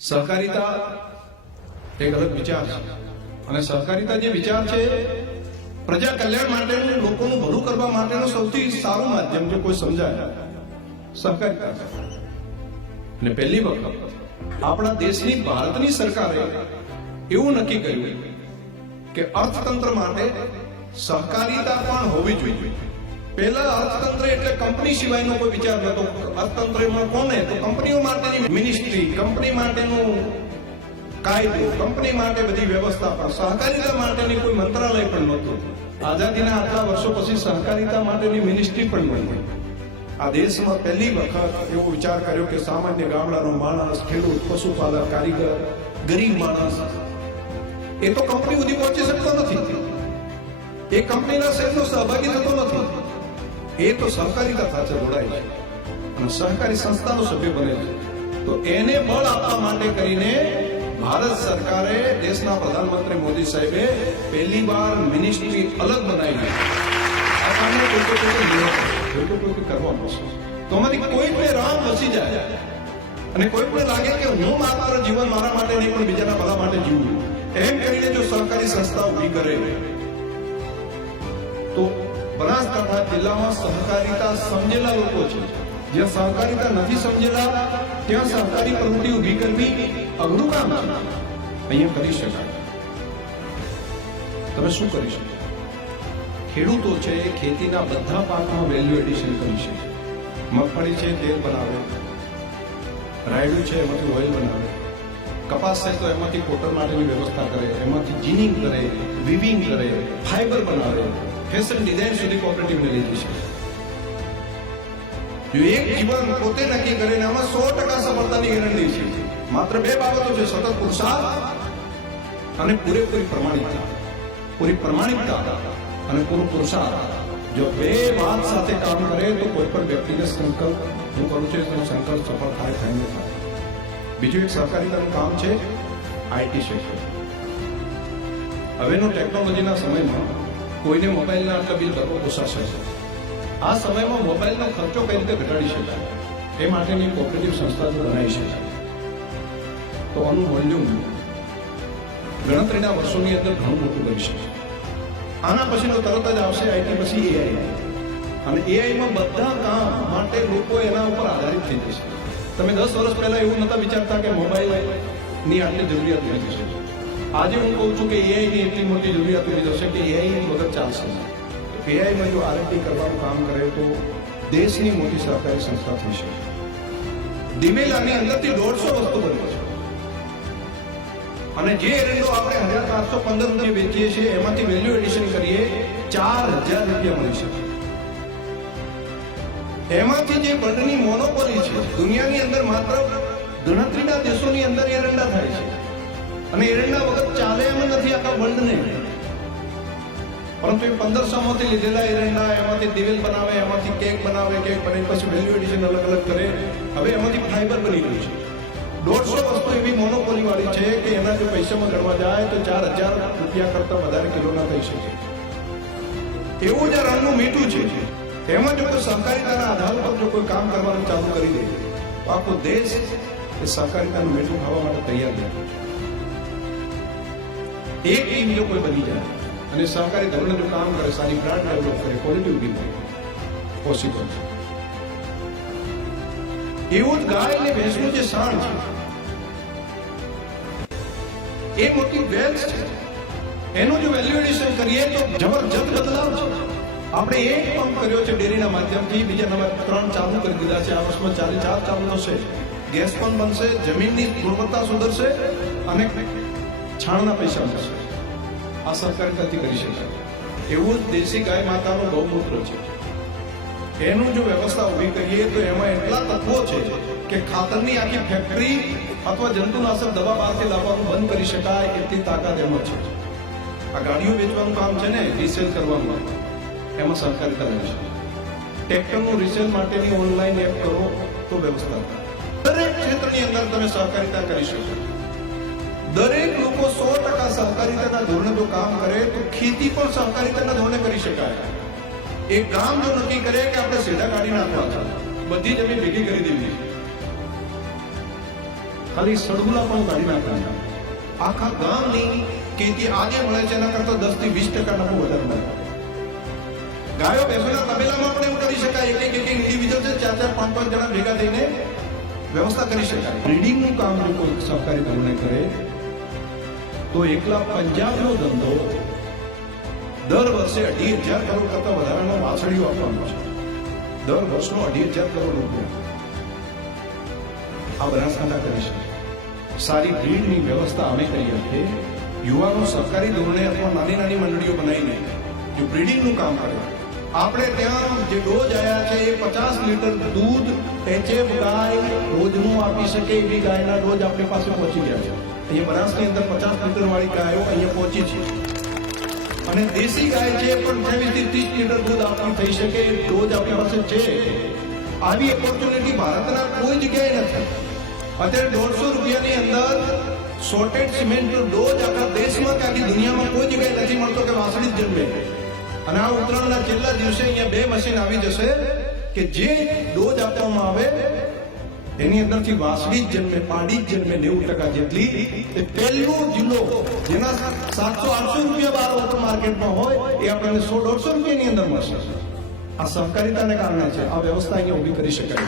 સહકારિતા એક અલગ વિચાર છે અને સહકારિતા જે વિચાર છે, પ્રજા કલ્યાણ માટેનું, લોકોનું ભલું કરવા માટેનું સૌથી સારું માધ્યમ જો કોઈ સમજાય, સહકારિતા. અને પહેલી વખત આપણા દેશની ભારતની સરકારે એવું નક્કી કર્યું કે અર્થતંત્ર માટે સહકારિતા પણ હોવી જોઈએ પહેલા અર્થતંત્ર એટલે કંપની સિવાયનો કોઈ વિચાર નતો અર્થતંત્રમાં કોને? તો કંપનીઓ માટેની મિનિસ્ટ્રી કંપની માટેનું કાયદો, કંપની માટે બધી વ્યવસ્થા, પણ સહકારિતા માટેની કોઈ મંત્રાલય પણ નહોતું. આઝાદીના આટલા વર્ષો પછી સહકારિતા માટેની મિનિસ્ટ્રી પણ બની આ દેશમાં પહેલી વખત એવો વિચાર કર્યો કે સામાન્ય ગામડાનો માણસ, ખેડૂત, પશુપાલક, કારીગર, ગરીબ માણસ, એ તો કંપની સુધી પહોંચી શકતો નથી. એ કંપનીના શેરનો સહભાગી થતો નથી. એ તો સહકારિતા સાથે જોડાય છે. અને સહકારી સંસ્થાનો સભ્ય બને છે. તો એને બળ આપવા માટે કરીને ભારત સરકારે દેશના પ્રધાનમંત્રી મોદી સાહેબે પહેલી વાર મિનિસ્ટ્રી અલગ બનાવી કોઈ કોઈ છે. તો આમાંથી કોઈ કોઈ રામ વસી જાય. અને કોઈ પણ લાગે કે હું મારું જીવન મારા માટે પણ બીજાના ભલા માટે જીવું. એમ કરીને જો સહકારી સંસ્થા ઊભી કરે, તો બનાસકાંઠા જિલ્લામાં સહકારિતા સમજેલા લોકો છે. જ્યાં સહકારિતા નથી સમજેલા, ત્યાં સહકારી પ્રવૃત્તિ ઊભી કરવી અઘરું કામ છે. અહીંયા કરી શકાય. તમે શું કરી શકો? ખેડૂતો છે, ખેતીના બધા પાકમાં વેલ્યુ એડિશન કરી શકે. મગફળી છે, તેલ બનાવે. રાયડું છે, એમાંથી ઓઇલ બનાવે. કપાસ છે, તો એમાંથી કોટર માટેની વ્યવસ્થા કરે. એમાંથી જીનિંગ કરે વિવિંગ કરે ફાઈબર બનાવે. ફેશન ડિઝાઇન સુધી કોઓપરેટિવને જઈ શકે જો એક જીવન પોતે નક્કી કરે ને આમાં સો ટકા સફળતાની ગેરંટી છે. માત્ર બે બાબતો છે, સતત પુરુષાર્થ અને પૂરેપૂરી પ્રમાણિકતા. પૂરી પ્રમાણિકતા અને પૂરો પુરુષાર્થ જો બે વાત સાથે કામ કરે તો કોઈ પણ વ્યક્તિને સંકલ્પ, હું કરું છું તો સંકલ્પ સફળ થાય થાય થાય. બીજું એક સહકારિતાનું કામ છે આઈટી ક્ષેત્ર હવેનો ટેકનોલોજીના સમયમાં કોઈને મોબાઈલના આટલા બિલ ભરવો પોસાશે આ સમયમાં મોબાઈલનો ખર્ચો કઈ રીતે ઘટાડી શકાય? એ માટેની કોઓપરેટિવ સંસ્થા બનાવી શકાય તો આનું વોલ્યુમ ગણતરીના વર્ષોની અંદર ઘણું મોટું બની શકે. આના પછીનો તરત જ આવશે આઈટી પછી એઆઈ અને એઆઈમાં બધા કામ માટે લોકો એના ઉપર આધારિત થઈ જશે. તમે દસ વર્ષ પહેલા એવું નતા વિચારતા કે મોબાઈલની આટલી જરૂરિયાત નથી આજે હું કહું છું કે એઆઈની એટલી મોટી જરૂરિયાત ઊભી થશે કે એઆઈ વગર ચાલશે. એઆઈમાં જો આરએનડી કરવાનું કામ કરે તો દેશની મોટી સહકારી સંસ્થા થઈ શકે. દિમેલાની અંદરથી દોઢસો વસ્તુ બની છે અને જે એરંડો આપણે હજાર સાતસો પંદર રૂપિયા વેચીએ છીએ, એમાંથી વેલ્યુ એડિશન કરીએ, ચાર હજાર રૂપિયા મળી શકે. એમાંથી જે બંધની મોનોપોલી છે, દુનિયાની અંદર માત્ર ગણતરીના દેશોની અંદર એરંડા થાય છે. અને એરંડા વગર ચાલે એમ નથી આખા વર્લ્ડને પરંતુ એ પંદરસો માંથી લીધેલા એરંડા એમાંથી દિવેલ બનાવે, એમાંથી કેક બનાવે, કેક બને, પછી વેલ્યુ એડિશન અલગ અલગ કરે, હવે એમાંથી ફાઈબર બની ગયું છે. દોઢસો વસ્તુ એવી મોનોપોલી વાળી છે કે એના જો પૈસામાં ગણવા જાય તો ચાર હજાર રૂપિયા કરતા વધારે કિલોના થઈ શકે. એવું જે રણનું મીઠું છે. એમાં જો કોઈ સહકારિતાના આધાર પર જો કોઈ કામ કરવાનું ચાલુ કરી દે, તો આખો દેશ એ સહકારિતાનું મીઠું ખાવા માટે તૈયાર છે. એક ટીમ જો કોઈ બની જાય અને સહકારી ધોરણે કામ કરે, સારી બ્રાન્ડ ડેવલપ કરે ક્વોલિટી ઊભી પોસિબલ છે એવું જ ગાય અને ભેંસનું જે સાણ છે, એ મોટી વેલ્થ છે. એનું જો વેલ્યુ એડિશન કરીએ તો જબરજસ્ત બદલાવ છે. આપણે એક પંપ કર્યો છે ડેરીના માધ્યમથી, બીજા નંબર ત્રણ ચાલુ કરી દીધા છે. આ વર્ષમાં ચાર ચાલુ થશે. ગેસ પણ બનશે, જમીનની ગુણવત્તા સુધરશે અને છાણના પૈસા મળશે આ સરકારતાથી કરી શકાય એવું જ દેશી ગાય માતાનો ગૌમૂત્ર છે. એનું જો વ્યવસ્થા ઊભી કરીએ તો એમાં એટલા તત્વો છે કે ખાતરની આખી ફેક્ટરી અથવા જંતુનાશક દવા બહારથી લાવવાનું બંધ કરી શકાય એટલી તાકાત એમાં છે. આ ગાડીઓ વેચવાનું કામ છે ને રિસેલ કરવાનું એમાં સરકાર કરે છે. ટ્રેક્ટરનું રિસેલ માટેની ઓનલાઈન એપ કરો તો વ્યવસ્થા દરેક ક્ષેત્રની અંદર તમે સહકારિતા કરી શકો. દરેક લોકો સો ટકા સહકારિતાના ધોરણે જો કામ કરે, તો ખેતી પણ સહકારિતાના ધોરણે કરી શકાય. એક કામ જો નક્કી કરે કે આપણે સીધા કાઢી નાખવા છે, બધી જમીન ભેગી કરી દેવી ખાલી સડગુલા પણ કાઢી નાખવાના. આખા ગામની ખેતી આજે મળે છે, એના કરતા દસથી વીસ ટકા નફો વધારે મળે. ગાયો ભેંસોના તબેલામાં પણ એવું કરી શકાય, એક એક એક ઇન્ડિવિજ્યુઅલ છે, ચાર ચાર પાંચ પાંચ જણા ભેગા થઈને વ્યવસ્થા કરી શકાય. બ્રિડિંગનું કામ લોકો સહકારી ધોરણે કરે તો એકલા પંજાબનો ધંધો દર વર્ષે અઢી હજાર કરોડ કરતા વધારાનો વાછડીઓ આપવાનો છે. દર વર્ષનો અઢી હજાર કરોડ રૂપિયા. આ બનાસકાંઠા કરી શકે સારી ભીડની વ્યવસ્થા અમે કરી આપીએ. યુવાનો સરકારી ધોરણે અથવા નાની નાની મંડળીઓ બનાવીને જે બ્રીડિંગનું કામ કરે. આપણે ત્યાં જે ડોઝ આવ્યા છે એ પચાસ લીટર દૂધ એચએફ ગાય રોજનું આપી શકે એવી ગાયના ડોઝ આપણી પાસે પહોંચી ગયા છે. અહીંયા બનાસની અંદર પચાસ લીટર વાળી ગાયો અહીંયા પહોંચી છે. અને દેશી ગાય છે, પણ ત્રેવીસથી ત્રીસ લીટર દૂધ આપણી થઈ શકે ડોઝ આપણી પાસે છે. આવી ઓપોર્ચ્યુનિટી ભારતના કોઈ જગ્યાએ નથી. અત્યારે દોઢસો રૂપિયાની અંદર સોર્ટેડ સિમેન્ટ ડોઝ આખા દેશમાં કે આખી દુનિયામાં કોઈ જગ્યાએ નથી મળતો કે વાસળી જ જન્મે. અને આ ઉત્તરાયણના છેલ્લા દિવસે અહીંયા બે મશીન આવી જશે કે જે ડોઝ આપવામાં આવે એની અંદરથી વાસળી જ જન્મે, પાડી જ જન્મે નેવું ટકા જેટલી એ પહેલો જિલ્લો જેના સાતસો આઠસો રૂપિયા બાર ઓપન માર્કેટમાં હોય, એ આપણને સો દોઢસો રૂપિયાની અંદર મળશે. આ સહકારિતાને કારણે છે. આ વ્યવસ્થા અહીંયા ઊભી કરી શકાય.